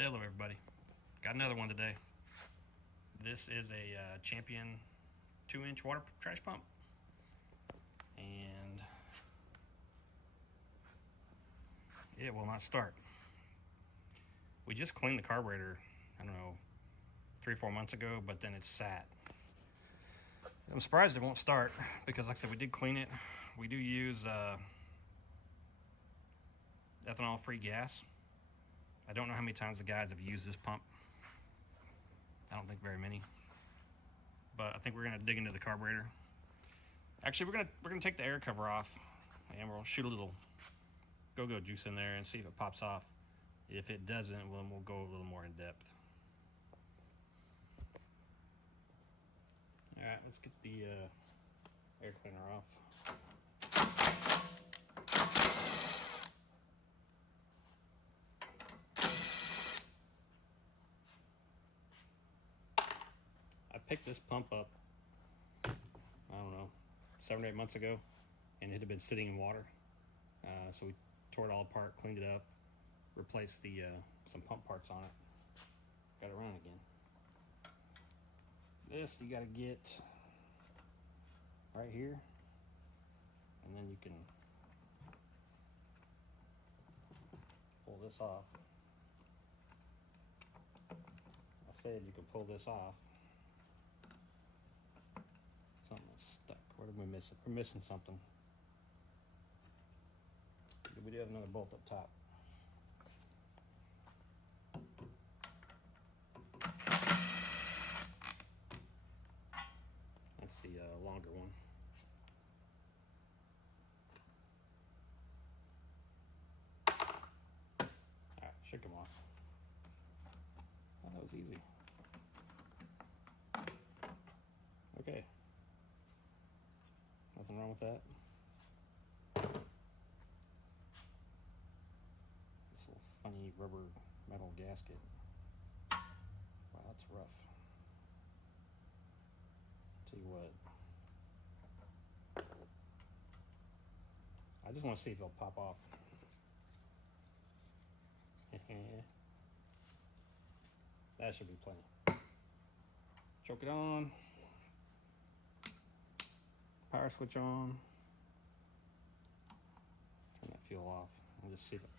Hello everybody, got another one today. This is a Champion 2-inch water trash pump, and it will not start. We just cleaned the carburetor, I don't know, 3 or 4 months ago, but then it's sat. I'm surprised it won't start because, like I said, we did clean it. We do use ethanol-free gas. I don't know how many times the guys have used this pump. I don't think very many. But I think we're gonna dig into the carburetor. Actually, we're gonna take the air cover off, and we'll shoot a little go-go juice in there and see if it pops off. If it doesn't, well, then we'll go a little more in depth. All right, let's get the air cleaner off. I picked this pump up, I don't know, 7 or 8 months ago, and it had been sitting in water. So we tore it all apart, cleaned it up, replaced the some pump parts on it, got it running again. This you got to get right here, and then you can pull this off. I said you could pull this off. Something's stuck. What did we miss? We're missing something. We do have another bolt up top. That's the longer one. Alright, should come off. Oh, that was easy. Okay. Nothing wrong with that. This little funny rubber metal gasket. Wow, that's rough. Tell you what. I just want to see if it'll pop off. That should be plenty. Choke it on. Power switch on. Turn that fuel off. We'll just see if it.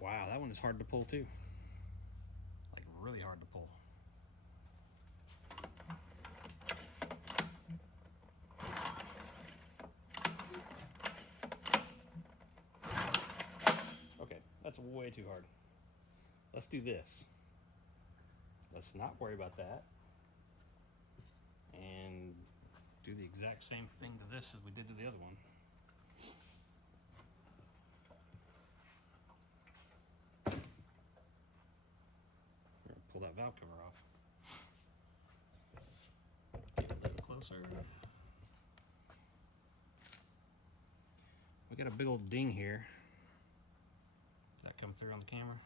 Wow, that one is hard to pull too. Like really hard to pull. Okay, that's way too hard. Let's do this. Let's not worry about that. And do the exact same thing to this as we did to the other one. Pull that valve cover off. Get a little closer. We got a big old ding here. Does that come through on the camera?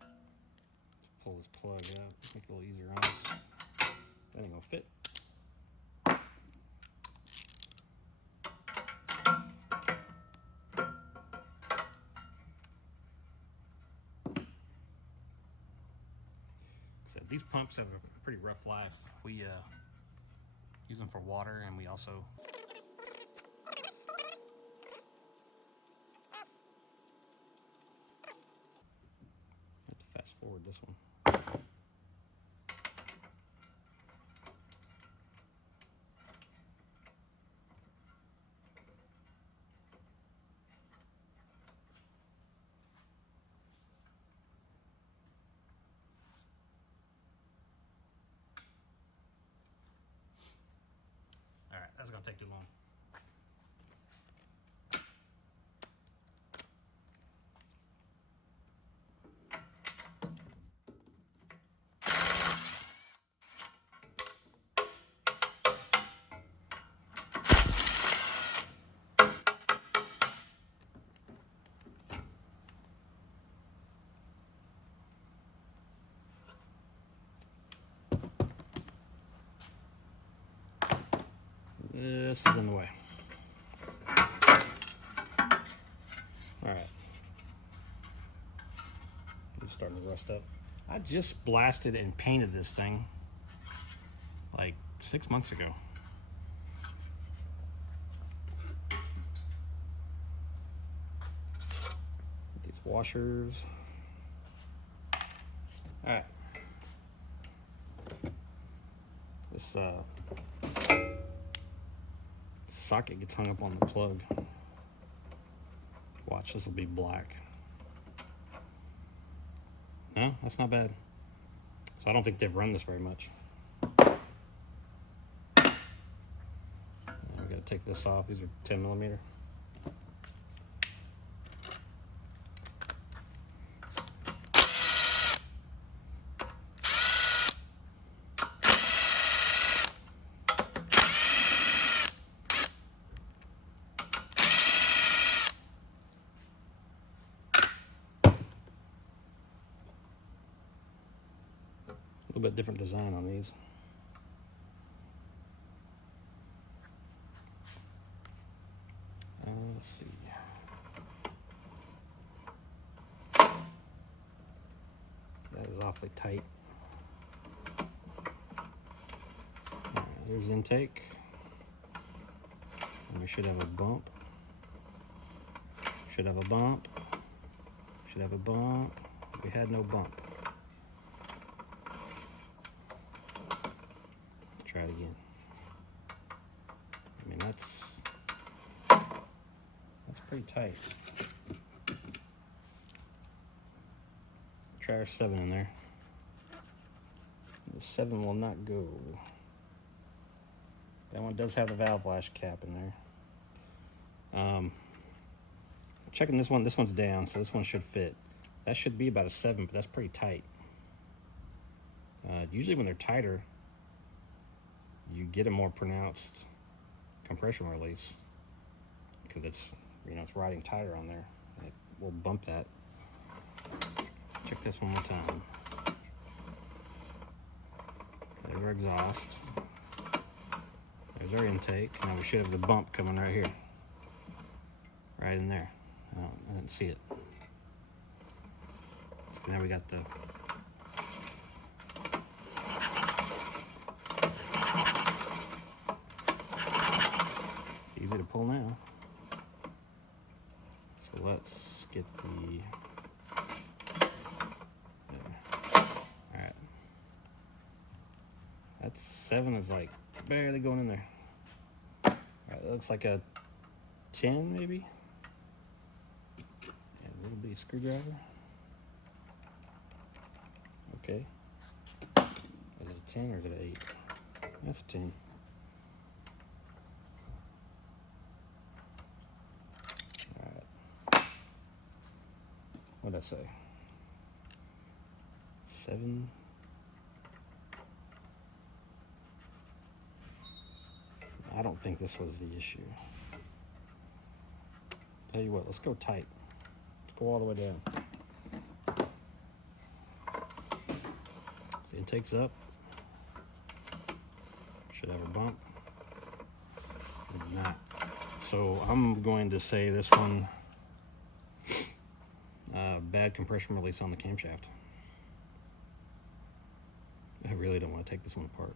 Let's pull this plug out, make it a little easier on us. That ain't gonna fit. These pumps have a pretty rough life. We use them for water, and we also have to fast forward this one. All right, that's gonna take too long. This is in the way. Alright. It's starting to rust up. I just blasted and painted this thing like 6 months ago. These washers. Alright. This socket gets hung up on the plug. Watch, this will be black. No, that's not bad. So I don't think they've run this very much. We gotta take this off. These are 10mm. A little bit different design on these. Let's see. That is awfully tight. Right, here's the intake. And we should have a bump. Should have a bump. Should have a bump. We had no bump. Try it again. I mean, that's pretty tight. Try our 7 in there. The 7 will not go. That one does have the valve lash cap in there. Checking this one. This one's down, so this one should fit. That should be about a 7, but that's pretty tight. Usually when they're tighter, you get a more pronounced compression release because it's, you know, it's riding tighter on there. It will bump that. Check this one more time. There's our exhaust. There's our intake. Now we should have the bump coming right here. Right in there. I didn't see it. So now we got the easy to pull now. So let's get the alright. That 7 is like barely going in there. Alright, that looks like a 10 maybe. And a little bitty screwdriver. Okay. Is it a 10 or is it an 8? That's a 10. What did I say? 7. I don't think this was the issue. Tell you what, let's go tight. Let's go all the way down. The intake's up. Should have a bump. Maybe not. So I'm going to say this one. Bad compression release on the camshaft. I really don't want to take this one apart.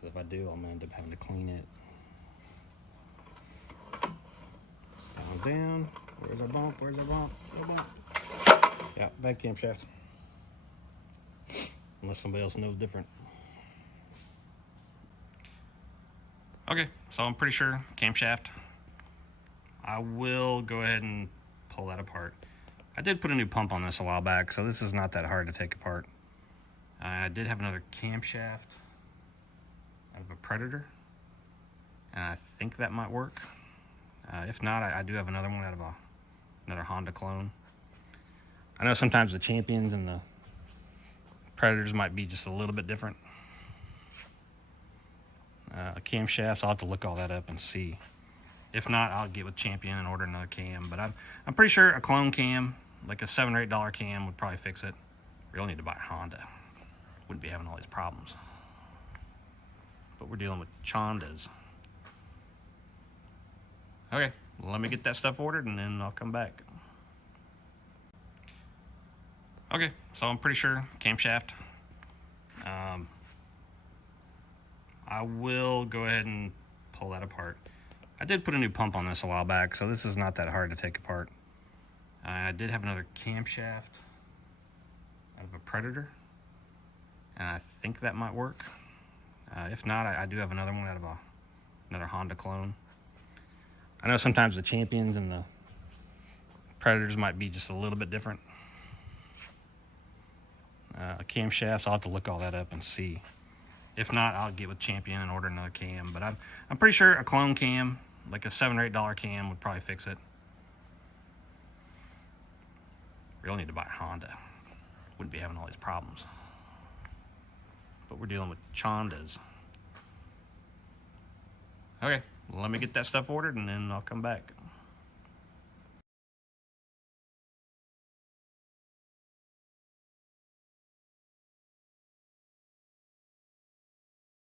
Because if I do, I'm going to end up having to clean it. That one's down. Where's our bump? Where's our bump? No bump. Yeah, bad camshaft. Unless somebody else knows different. Okay, so I'm pretty sure camshaft. I will go ahead and pull that apart. I did put a new pump on this a while back, so this is not that hard to take apart. I did have another camshaft out of a Predator, and I think that might work. If not, I do have another one out of another Honda clone. I know sometimes the Champions and the Predators might be just a little bit different. Camshafts, I'll have to look all that up and see. If not, I'll get with Champion and order another cam. But I'm pretty sure a clone cam, like a $7 or $8 cam, would probably fix it. Really need to buy a Honda. Wouldn't be having all these problems. but we're dealing with Chondas. Okay, well, let me get that stuff ordered and then I'll come back. Okay, so I'm pretty sure camshaft. I will go ahead and pull that apart. I did put a new pump on this a while back, so this is not that hard to take apart. I did have another camshaft out of a Predator, and I think that might work. If not, I do have another one out of another Honda clone. I know sometimes the Champions and the Predators might be just a little bit different. Camshafts, I'll have to look all that up and see. If not, I'll get with Champion and order another cam. But I'm pretty sure a clone cam, like a $7 or $8 cam, would probably fix it. Really need to buy a Honda. Wouldn't be having all these problems. But we're dealing with Chondas. Okay, well, let me get that stuff ordered and then I'll come back.